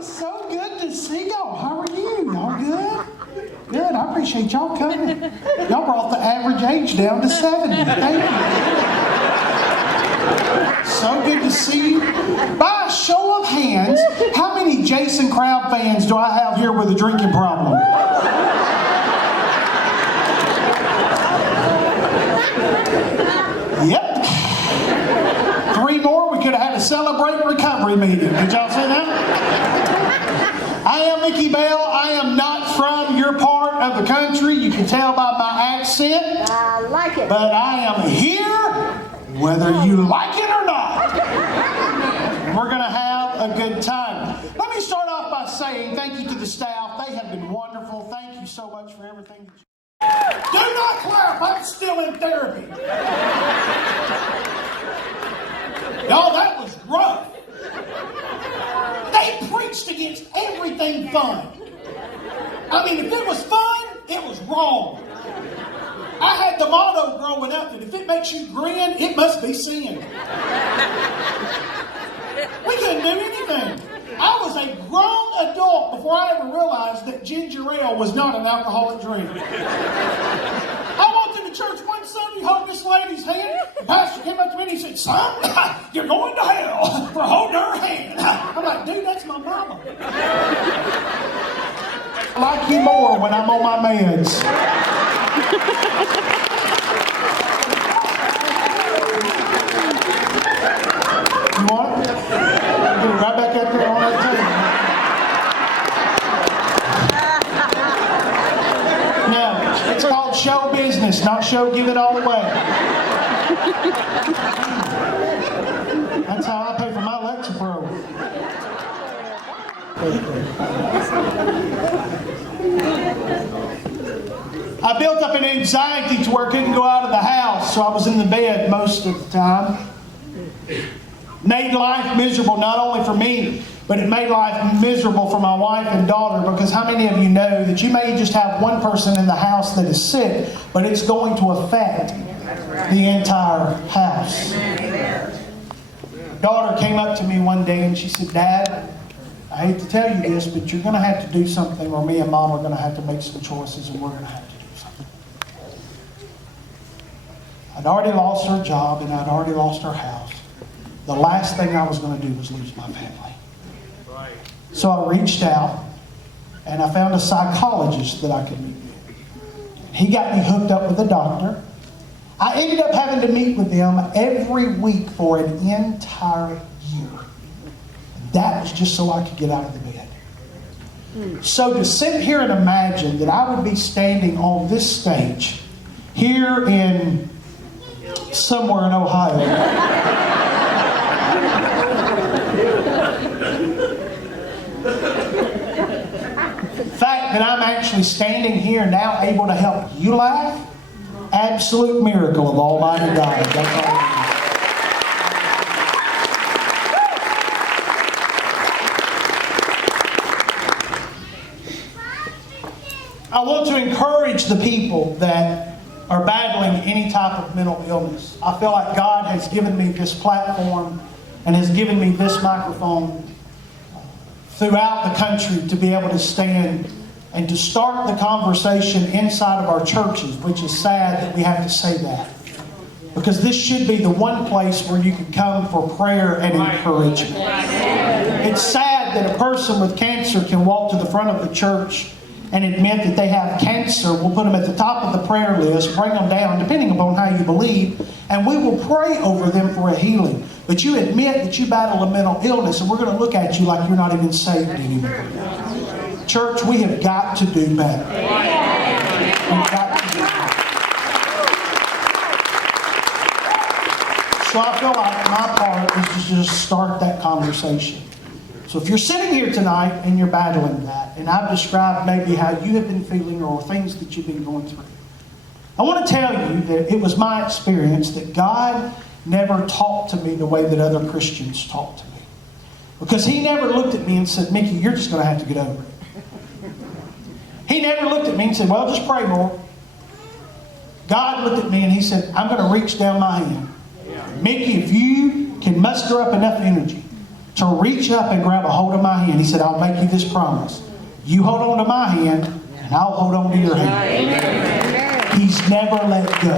So good to see y'all. How are you? Y'all good? Good. I appreciate y'all coming. Y'all brought the average age down to 70. Thank you. So good to see you. By a show of hands, how many Jason Crowd fans do I have here with a drinking problem? Yep. 3 more, we could have had a celebrate recovery meeting. Did y'all see that? I am Mickey Bell. I am not from your part of the country. You can tell by my accent. I like it. But I am here whether you like it or not. We're going to have a good time. Let me start off by saying thank you to the staff. They have been wonderful. Thank you so much for everything. Do not clap. I'm still in therapy. Y'all, that was rough. They preached against everything fun. I mean, if it was fun, it was wrong. I had the motto growing up that if it makes you grin, it must be sin. We couldn't do anything. I was a grown adult before I ever realized that ginger ale was not an alcoholic drink. I walked into church one Sunday, holding this lady's hand. The pastor came up to me and he said, "Son, you're going to hell for holding her hand." I'm like, dude, that's my mama. I like you more when I'm on my meds. You want it? Get it right back up there on that table. No, it's called show business, not show give it all away. That's how I pay for my Lexapro. I built up an anxiety to where I couldn't go out of the house, so I was in the bed most of the time. Made life miserable not only for me, but it made life miserable for my wife and daughter, because how many of you know that you may just have one person in the house that is sick, but it's going to affect the entire house. Daughter came up to me one day and she said, "Dad, I hate to tell you this, but you're going to have to do something, or me and Mom are going to have to make some choices, and we're going to have to do something." I'd already lost her job and I'd already lost her house. The last thing I was going to do was lose my family. So I reached out and I found a psychologist that I could meet with. He got me hooked up with a doctor. I ended up having to meet with them every week for an entire year. That was just so I could get out of the bed. So to sit here and imagine that I would be standing on this stage here in somewhere in Ohio. The fact that I'm actually standing here now able to help you laugh, absolute miracle of Almighty God. That's all it is. I want to encourage the people that are battling any type of mental illness. I feel like God has given me this platform and has given me this microphone throughout the country to be able to stand and to start the conversation inside of our churches, which is sad that we have to say that. Because this should be the one place where you can come for prayer and encouragement. It's sad that a person with cancer can walk to the front of the church and admit that they have cancer. We'll put them at the top of the prayer list, bring them down, depending upon how you believe, and we will pray over them for a healing. But you admit that you battle a mental illness, and we're going to look at you like you're not even saved anymore. Church, we have got to do better. We've got to do better. So I feel like my part is to just start that conversation. So if you're sitting here tonight and you're battling that, and I've described maybe how you have been feeling or things that you've been going through, I want to tell you that it was my experience that God never talked to me the way that other Christians talk to me. Because He never looked at me and said, "Mickey, you're just going to have to get over it." He never looked at me and said, "Well, just pray more." God looked at me and He said, "I'm going to reach down my hand. Mickey, if you can muster up enough energy to reach up and grab a hold of my hand. He said, I'll make you this promise. You hold on to my hand, and I'll hold on to your hand. Amen. He's never let go.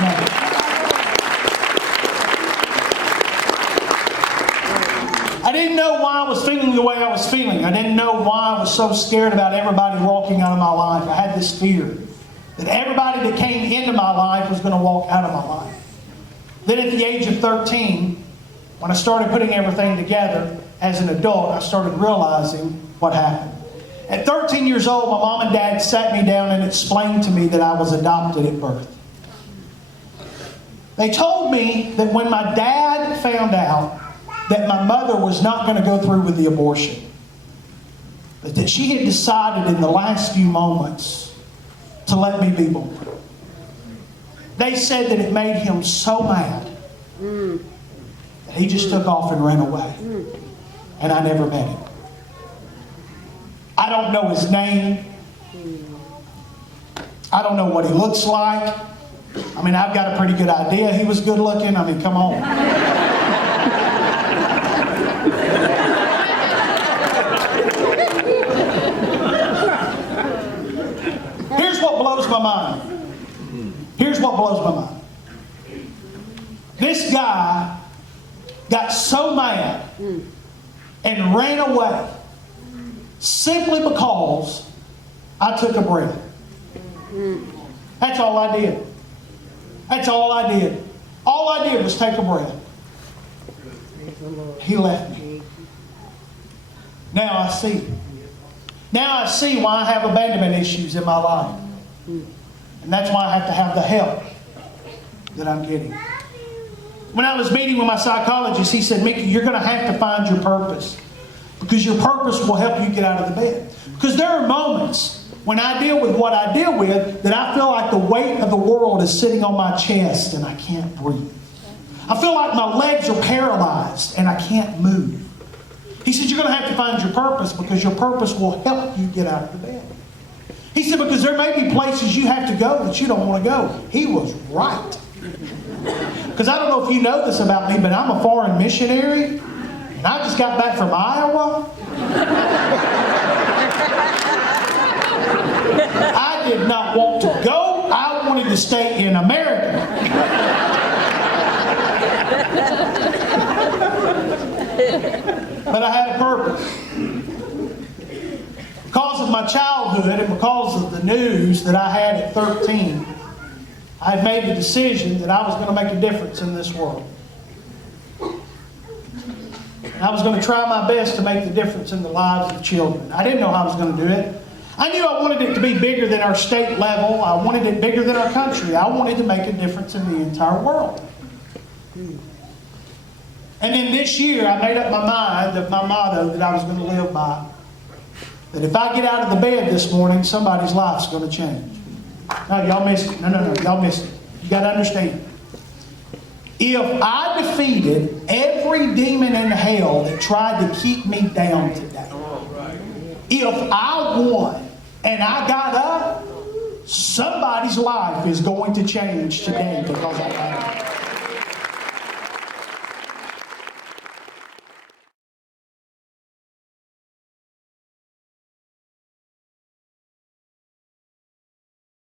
Never. I didn't know why I was feeling the way I was feeling. I didn't know why I was so scared about everybody walking out of my life. I had this fear that everybody that came into my life was going to walk out of my life. Then at the age of 13, when I started putting everything together as an adult, I started realizing what happened. At 13 years old, my mom and dad sat me down and explained to me that I was adopted at birth. They told me that when my dad found out that my mother was not going to go through with the abortion, but that she had decided in the last few moments to let me be born. They said that it made him so mad that he just took off and ran away. And I never met him. I don't know his name. I don't know what he looks like. I mean, I've got a pretty good idea. He was good looking. I mean, come on. Here's what blows my mind. Here's what blows my mind. This guy got so mad and ran away simply because I took a breath. That's all I did. That's all I did. All I did was take a breath. He left me. Now I see. Now I see why I have abandonment issues in my life. And that's why I have to have the help that I'm getting. When I was meeting with my psychologist, he said, Mickey, you're going to have to find your purpose. Because your purpose will help you get out of the bed. Because there are moments when I deal with what I deal with that I feel like the weight of the world is sitting on my chest and I can't breathe. I feel like my legs are paralyzed and I can't move. He said, you're going to have to find your purpose because your purpose will help you get out of the bed. He said, because there may be places you have to go that you don't want to go. He was right. Because I don't know if you know this about me, but I'm a foreign missionary. And I just got back from Iowa. I did not want to go. I wanted to stay in America. But I had a purpose. Because of my childhood and because of the news that I had at 13, I had made the decision that I was going to make a difference in this world. And I was going to try my best to make the difference in the lives of children. I didn't know how I was going to do it. I knew I wanted it to be bigger than our state level. I wanted it bigger than our country. I wanted to make a difference in the entire world. And then this year, I made up my mind of my motto that I was going to live by. That if I get out of the bed this morning, somebody's life's going to change. No, y'all missed it. No, y'all missed it. You got to understand. If I defeated every demon in hell that tried to keep me down today, if I won and I got up, somebody's life is going to change today because I got up.